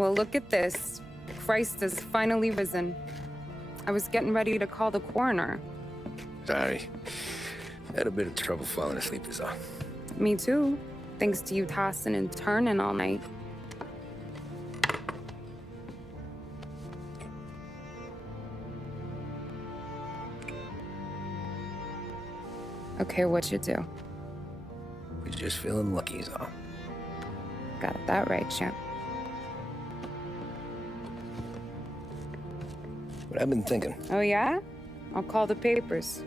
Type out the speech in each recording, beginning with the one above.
Well, look at this. Christ is finally risen. I was getting ready to call the coroner. Sorry. Had a bit of trouble falling asleep is all. Me too. Thanks to you tossing and turning all night. Okay, what'd you do? Was just feeling lucky is all. Got that right, champ. But I've been thinking. Oh, yeah? I'll call the papers.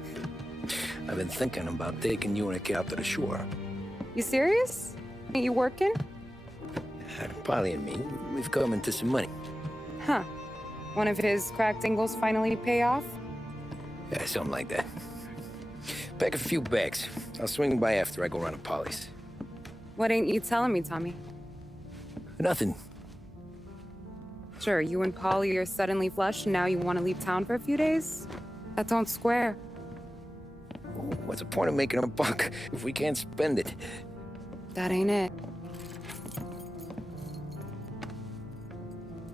I've been thinking about taking you and a cat to the shore. You serious? Ain't you working? Polly and me, we've come into some money. Huh. One of his cracked angles finally pay off? Yeah, something like that. Pack a few bags. I'll swing by after I go around to Polly's. What ain't you telling me, Tommy? Nothing. Sure, you and Polly are suddenly flush and now you want to leave town for a few days? That don't square. What's the point of making a buck if we can't spend it? That ain't it.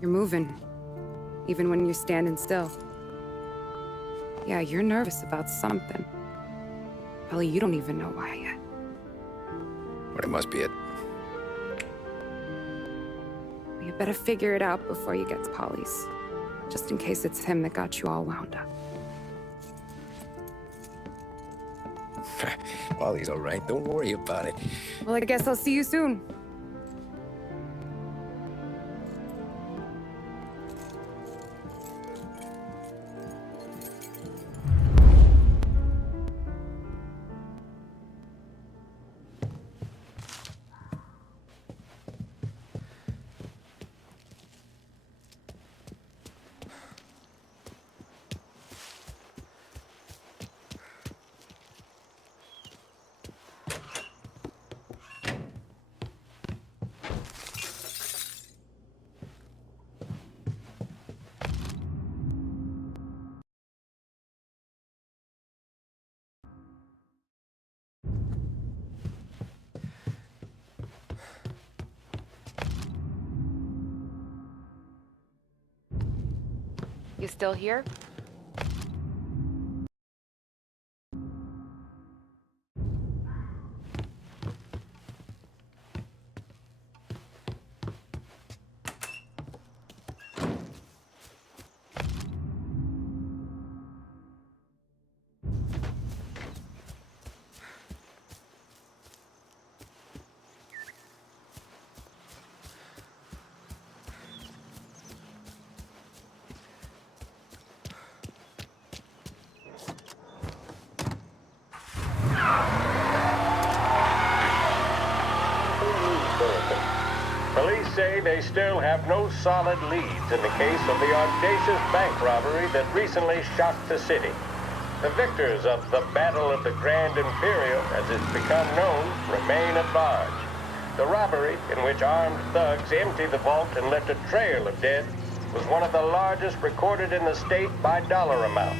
You're moving, even when you're standing still. Yeah, you're nervous about something. Probably you don't even know why yet. But it must be it. You better figure it out before you get to Polly's. Just in case it's him that got you all wound up. Polly's all right. Don't worry about it. Well, I guess I'll see you soon. You still here? Police say they still have no solid leads in the case of the audacious bank robbery that recently shocked the city. The victors of the Battle of the Grand Imperial, as it's become known, remain at large. The robbery, in which armed thugs emptied the vault and left a trail of dead, was one of the largest recorded in the state by dollar amount.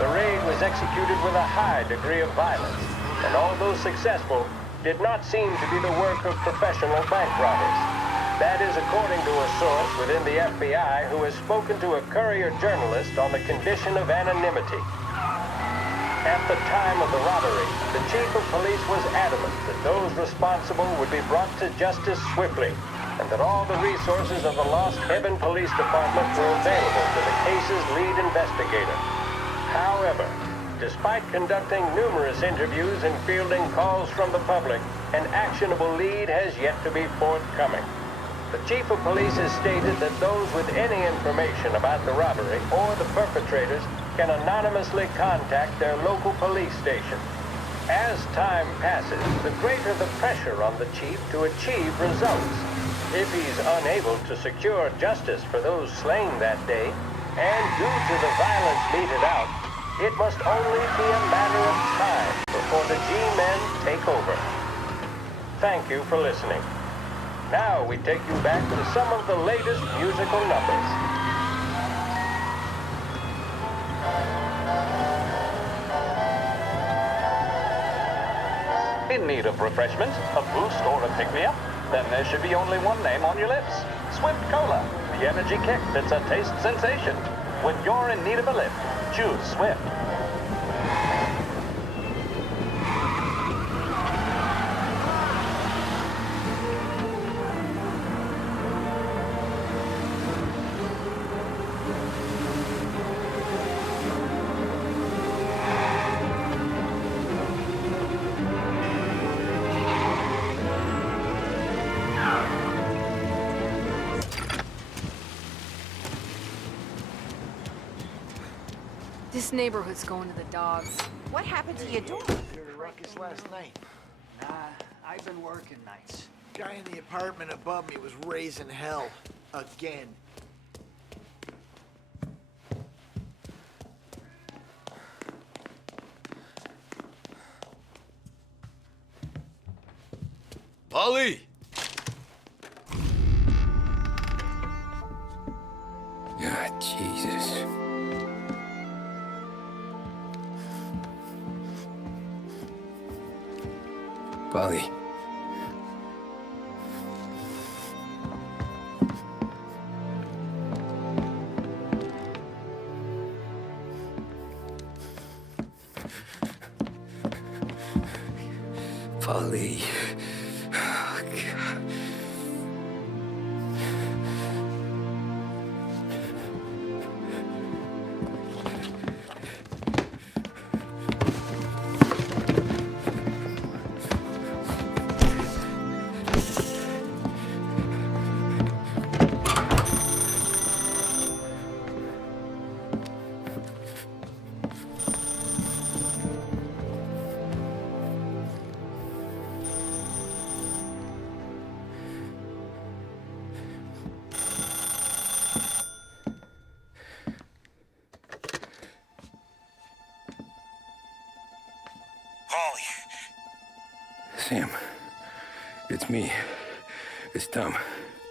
The raid was executed with a high degree of violence, and although successful, did not seem to be the work of professional bank robbers. That is according to a source within the FBI who has spoken to a Courier journalist on the condition of anonymity. At the time of the robbery, the chief of police was adamant that those responsible would be brought to justice swiftly, and that all the resources of the Lost Heaven Police Department were available to the case's lead investigator. However, despite conducting numerous interviews and fielding calls from the public, an actionable lead has yet to be forthcoming. The chief of police has stated that those with any information about the robbery or the perpetrators can anonymously contact their local police station. As time passes, the greater the pressure on the chief to achieve results. If he's unable to secure justice for those slain that day, and due to the violence meted out, it must only be a matter of time before the G-men take over. Thank you for listening. Now we take you back to some of the latest musical numbers. In need of refreshment, a boost, or a pick-me-up? then there should be only one name on your lips. Swift Cola, the energy kick that's a taste sensation. When you're in need of a lift, choose Swift. This neighborhood's going to the dogs. What happened to your dog? Heard a ruckus last night. Nah, I've been working nights. Guy in the apartment above me was raising hell. Again. Polly! Ah, Jesus. Polly. Polly. Oh, God. Polly. Sam, it's me. It's Tom.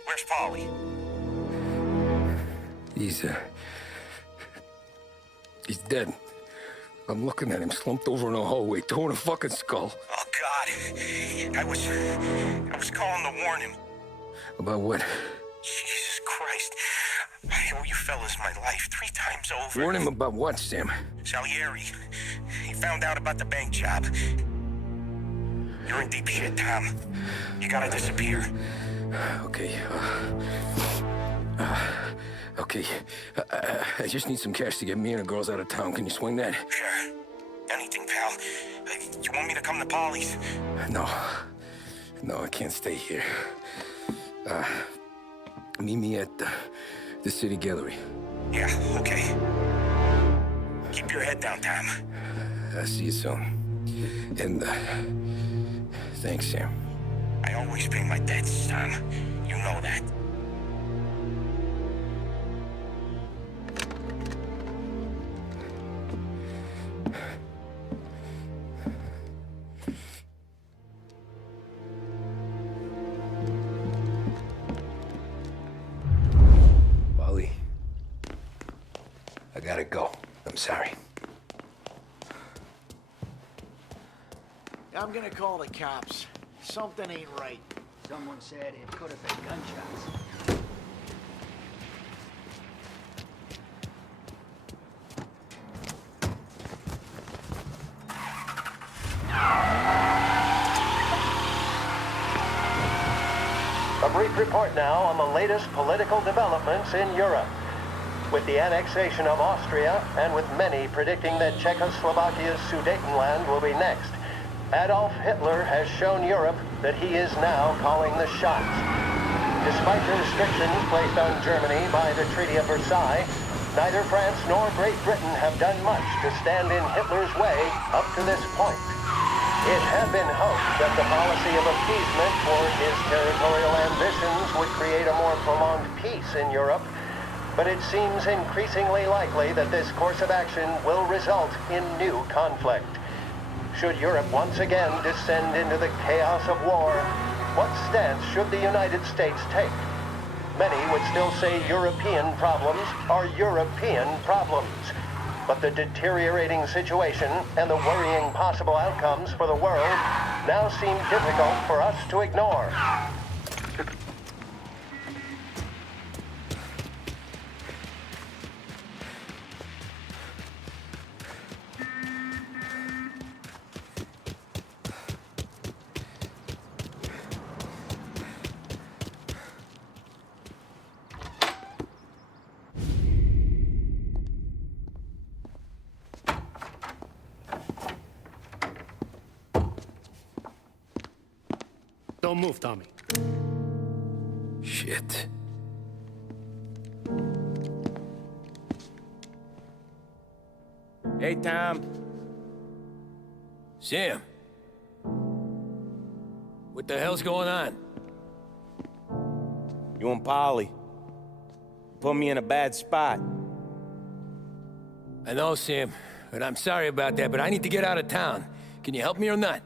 Where's Polly? He's dead. I'm looking at him slumped over in a hallway, torn a fucking skull. Oh, God. I was calling to warn him. About what? Jesus Christ. I owe you fellas my life 3 times over. Warn him about what, Sam? Salieri. He found out about the bank job. You're in deep shit, Tom. You gotta disappear. Okay. Okay. I just need some cash to get me and the girls out of town. Can you swing that? Sure. Anything, pal. You want me to come to Polly's? No. No, I can't stay here. Meet me at the city gallery. Yeah, okay. Keep your head down, Tom. I'll see you soon. And, thanks, Sam. I always pay my debts, Tom. You know that. Polly, I gotta go. I'm sorry. I'm gonna call the cops. Something ain't right. Someone said it could have been gunshots. A brief report now on the latest political developments in Europe. With the annexation of Austria, and with many predicting that Czechoslovakia's Sudetenland will be next, Adolf Hitler has shown Europe that he is now calling the shots. Despite the restrictions placed on Germany by the Treaty of Versailles, neither France nor Great Britain have done much to stand in Hitler's way up to this point. It had been hoped that the policy of appeasement for his territorial ambitions would create a more prolonged peace in Europe, but it seems increasingly likely that this course of action will result in new conflict. Should Europe once again descend into the chaos of war, what stance should the United States take? Many would still say European problems are European problems. But the deteriorating situation and the worrying possible outcomes for the world now seem difficult for us to ignore. Don't move, Tommy. Shit. Hey, Tom. Sam. What the hell's going on? You and Polly put me in a bad spot. I know, Sam, and I'm sorry about that, but I need to get out of town. Can you help me or not?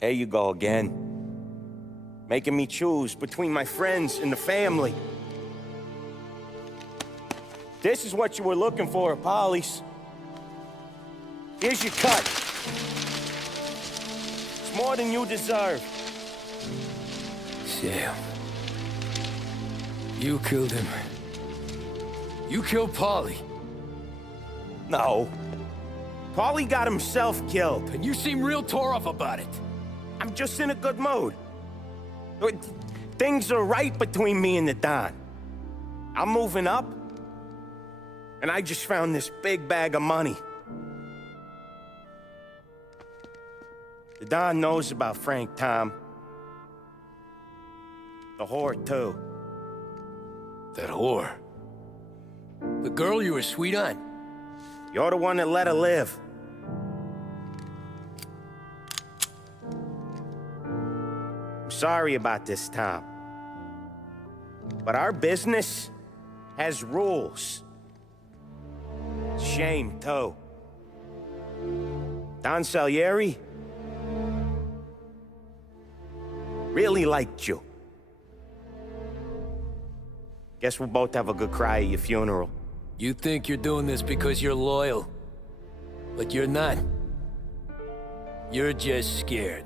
There you go again. Making me choose between my friends and the family. This is what you were looking for at Polly's. Here's your cut. It's more than you deserve. Sam. You killed him. You killed Paulie. No. Polly got himself killed. And you seem real tore up about it. I'm just in a good mood. Things are right between me and the Don. I'm moving up, and I just found this big bag of money. The Don knows about Frank, Tom. The whore, too. That whore? The girl you were sweet on? You're the one that let her live. I'm sorry about this, Tom. But our business has rules. Shame, too. Don Salieri really liked you. Guess we'll both have a good cry at your funeral. You think you're doing this because you're loyal, but you're not. You're just scared.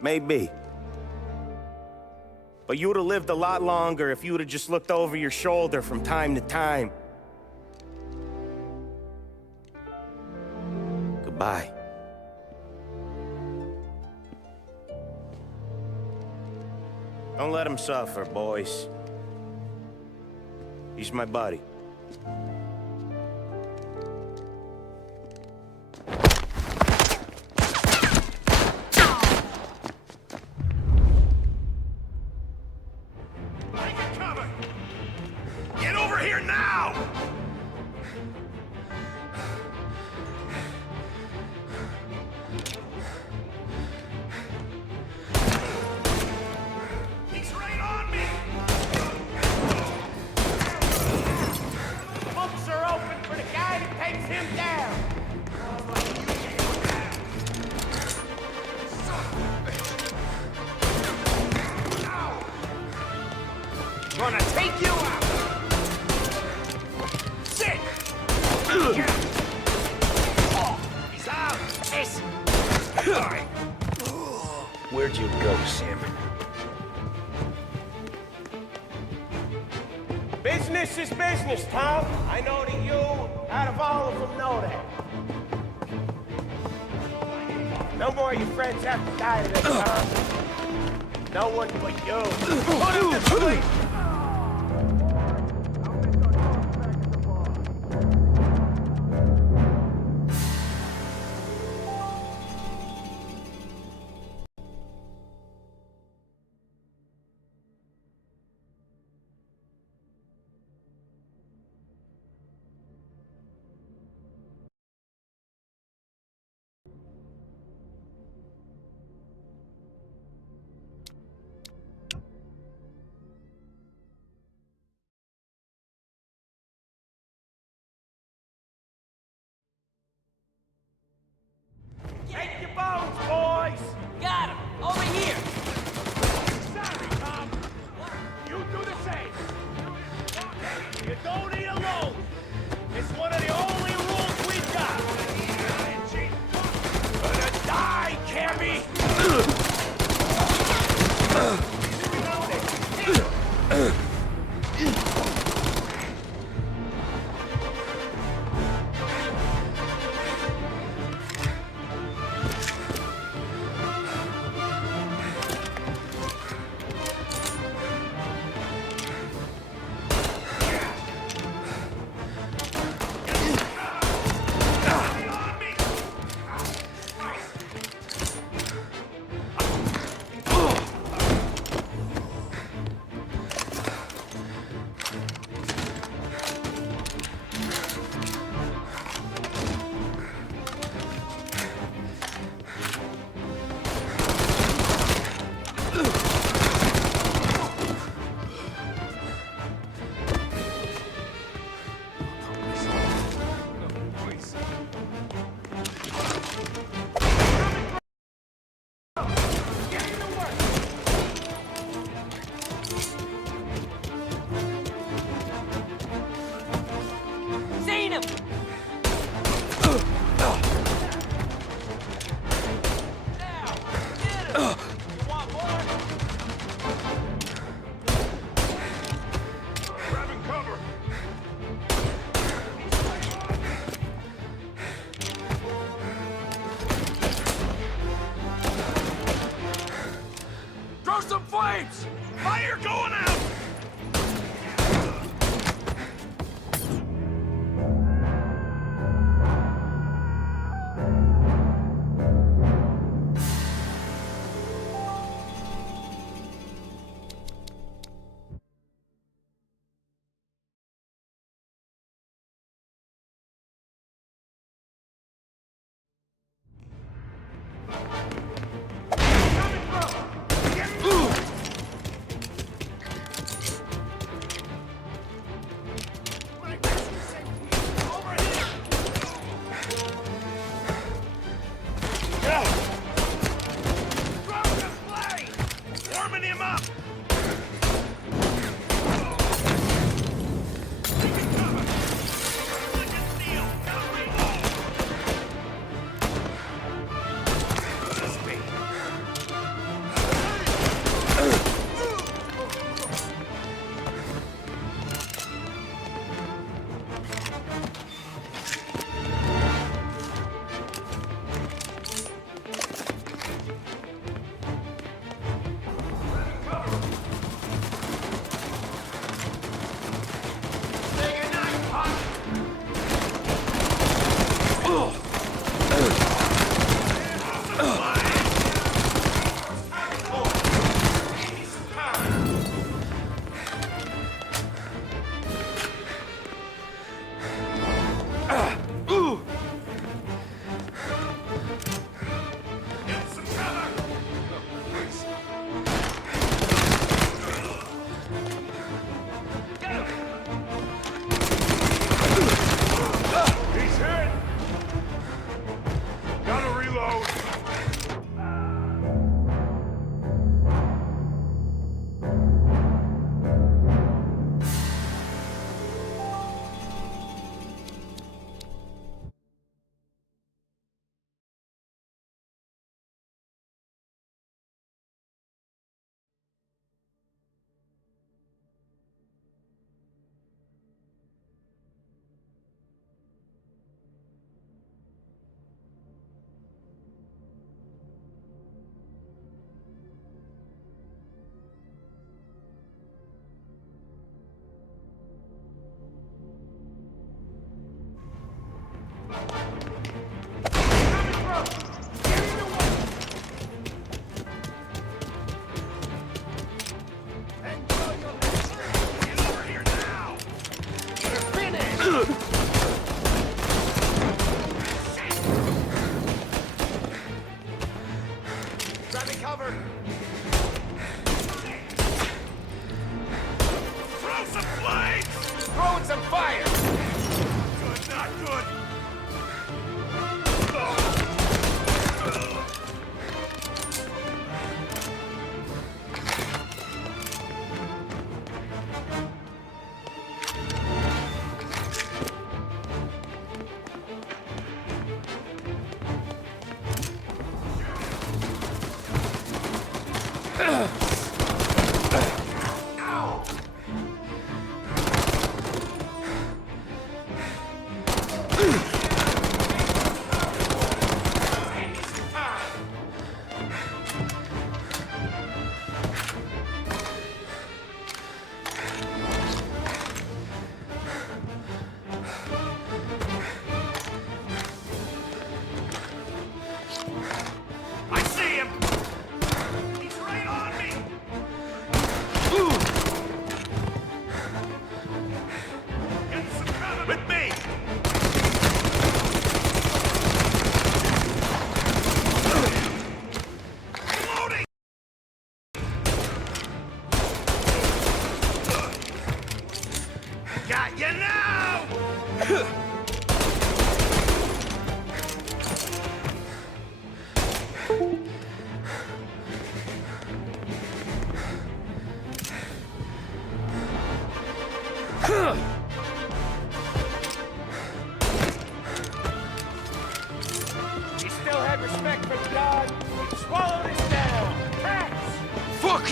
Maybe. But you'd have lived a lot longer if you'd have just looked over your shoulder from time to time. Goodbye. Don't let him suffer, boys. He's my buddy. Get over here now! He's right on me! Books are open for the guy that takes him down. Gonna take you out! Sit! He's out! Yes! Where'd you go, Sam? Business is business, Tom. I know that you, out of all of them, know that. No more of your friends have to die today, Tom. No one but you. Put him to sleep! Pipes! Fire going out!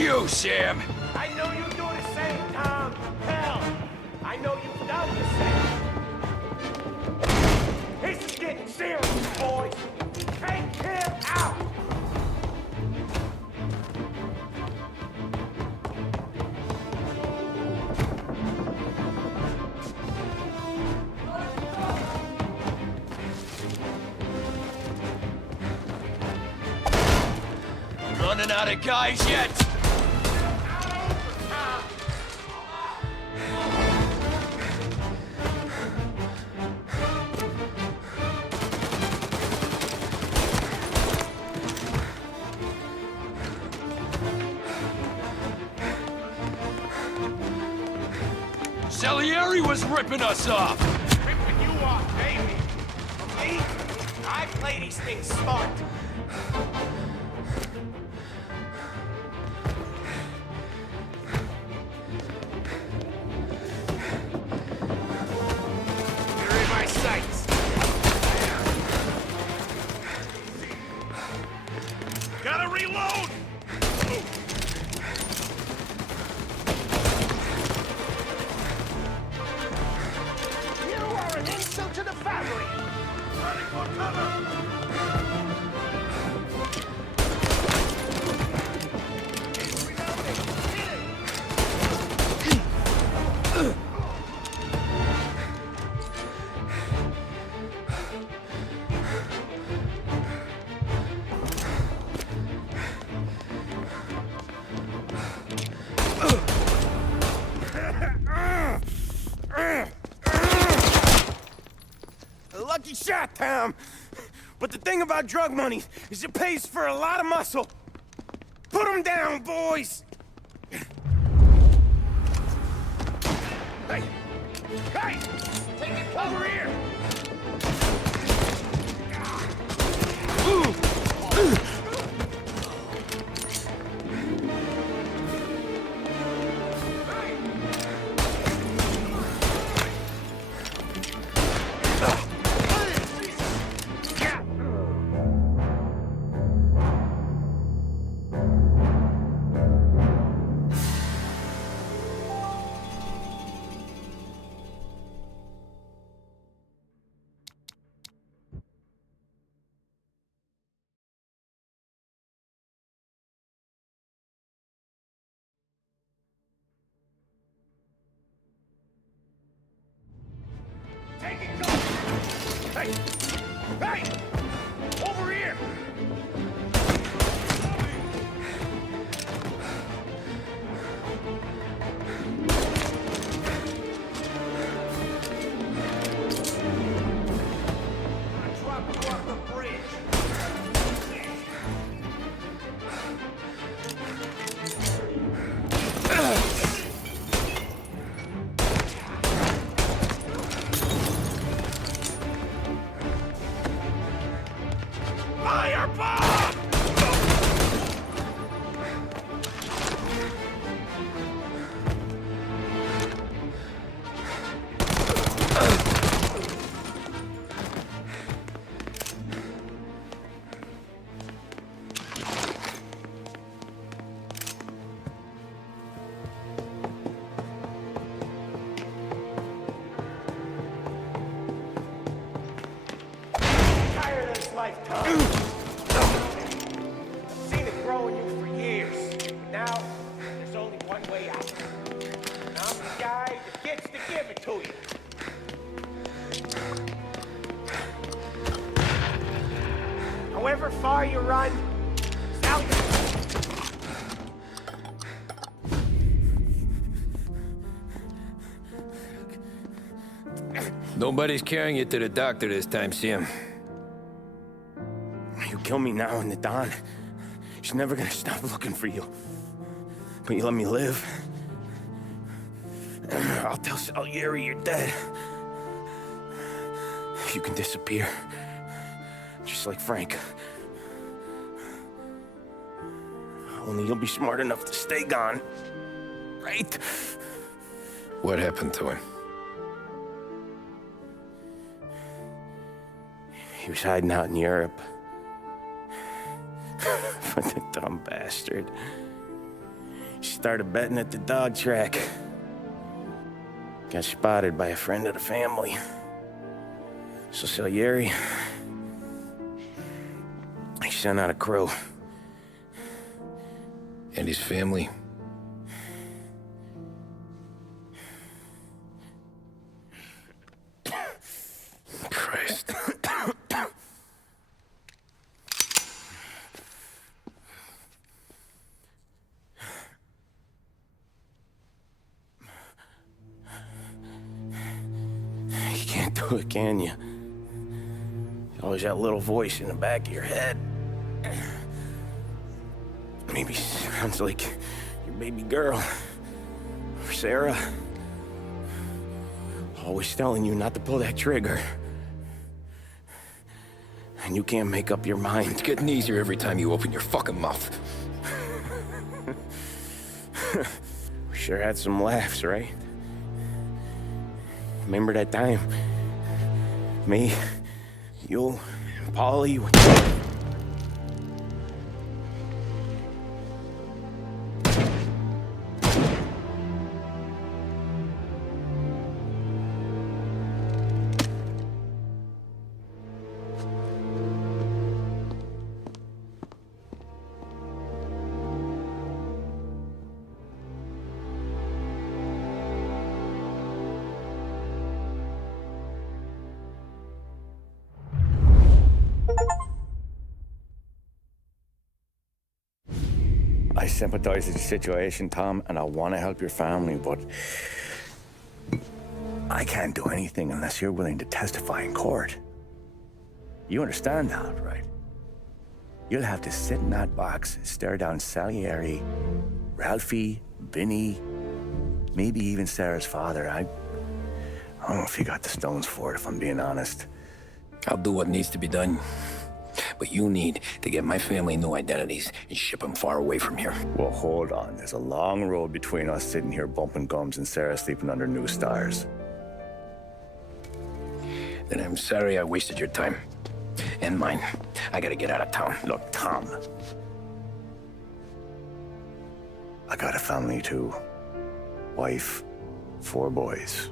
You, Sam! I know you do the same, Tom. Hell, I know you've done the same. This is getting serious, boys. Take him out! Running out of guys yet? Salieri was ripping us off! Ripping you off, baby. For me, I play these things smart. You're in my sights. Gotta reload! An insult to the family! Running for cover! Lucky shot, Tom. But the thing about drug money is it pays for a lot of muscle. Put them down, boys! Hey! Hey! Take it over here! Take it, go! Hey! Hey! Over here! I'm dropping you off the bridge. Fireball! Tired of this life, Tom. I've seen it grow in you for years. But now, there's only one way out. And I'm the guy that gets to give it to you. However far you run, it's out there. Nobody's carrying you to the doctor this time, Sam. You kill me now and the Don. She's never gonna stop looking for you. But you let me live. I'll tell Salieri you're dead. You can disappear. Just like Frank. Only you'll be smart enough to stay gone. Right? What happened to him? He was hiding out in Europe. But the dumb bastard. He started betting at the dog track. Got spotted by a friend of the family. So Salieri, he sent out a crew. And his family? Christ. do it, can you? Always that little voice in the back of your head. Maybe sounds like your baby girl. Or Sarah. Always telling you not to pull that trigger. And you can't make up your mind. It's getting easier every time you open your fucking mouth. We sure had some laughs, right? Remember that time? Me, you, and Polly. I sympathize with the situation, Tom, and I want to help your family, but I can't do anything unless you're willing to testify in court. You understand that, right? You'll have to sit in that box, stare down Salieri, Ralphie, Vinny, maybe even Sarah's father. I don't know if you got the stones for it, if I'm being honest. I'll do what needs to be done. But you need to get my family new identities and ship them far away from here. Well, hold on. There's a long road between us sitting here bumping gums and Sarah sleeping under new stars. Then I'm sorry I wasted your time. And mine. I gotta get out of town. Look, Tom. I got a family too. Wife, 4 boys.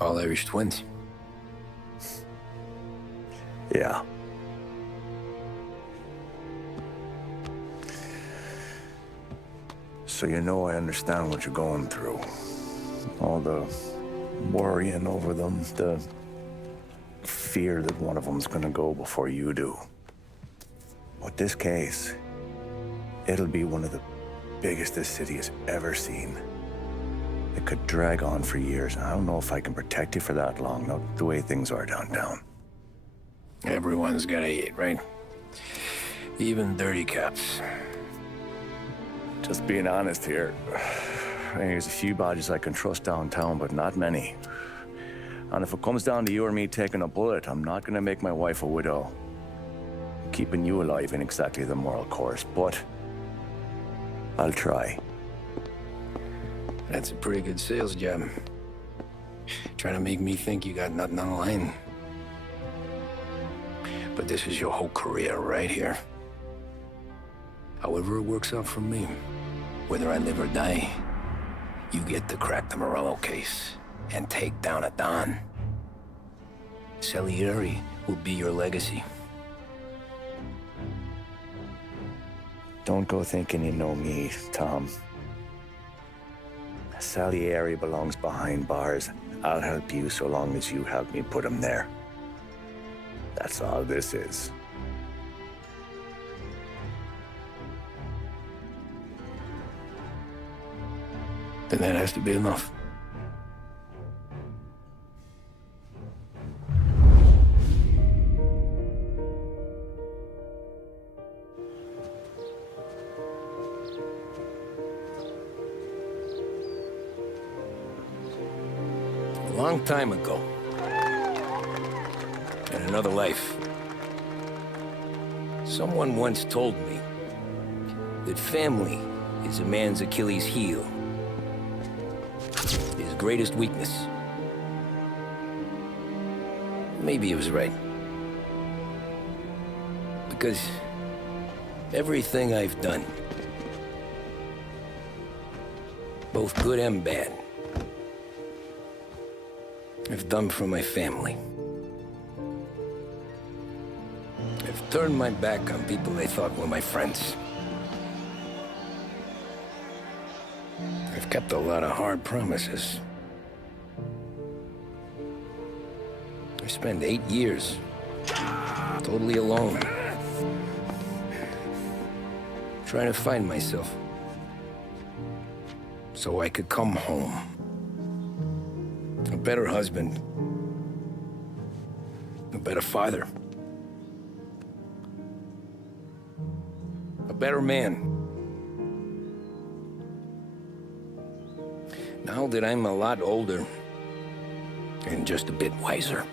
All Irish twins. Yeah. So you know I understand what you're going through. All the worrying over them, the fear that one of them's gonna go before you do. But this case, it'll be one of the biggest this city has ever seen. It could drag on for years. I don't know if I can protect you for that long, not the way things are downtown. Everyone's gotta eat, right? Even dirty cops. Just being honest here. There's a few badges I can trust downtown, but not many. And if it comes down to you or me taking a bullet, I'm not gonna make my wife a widow. Keeping you alive ain't exactly the moral course, but I'll try. That's a pretty good sales job. Trying to make me think you got nothing on the line. But this is your whole career right here. However it works out for me, whether I live or die, you get to crack the Morello case and take down a Don. Salieri will be your legacy. Don't go thinking you know me, Tom. Salieri belongs behind bars. I'll help you so long as you help me put him there. That's all this is. Then that has to be enough. A long time ago, in another life, someone once told me that family is a man's Achilles heel, his greatest weakness. Maybe he was right. Because everything I've done, both good and bad, I've done for my family. I've turned my back on people they thought were my friends. I've kept a lot of hard promises. I spent 8 years totally alone, Trying to find myself. So I could come home. A better husband. A better father. A better man. Now that I'm a lot older and just a bit wiser,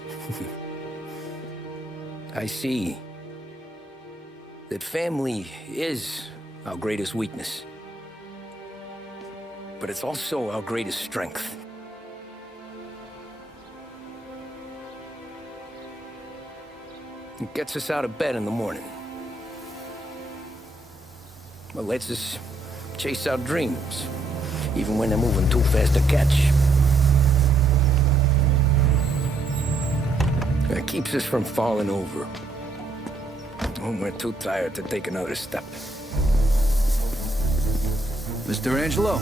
I see that family is our greatest weakness, but it's also our greatest strength. It gets us out of bed in the morning. It lets us chase our dreams, even when they're moving too fast to catch. It keeps us from falling over when we're too tired to take another step. Mr. Angelo.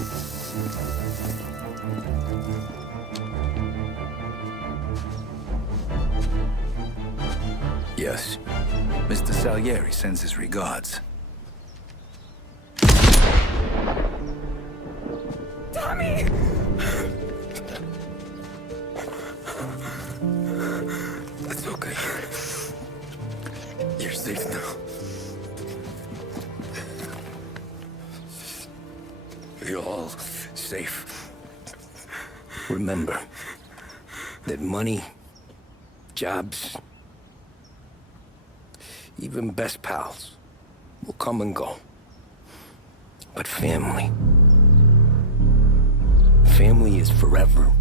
Yes. Mr. Salieri sends his regards. Tommy! That's okay. You're safe now. You're all safe. Remember that money, jobs, even best pals will come and go. But family is forever.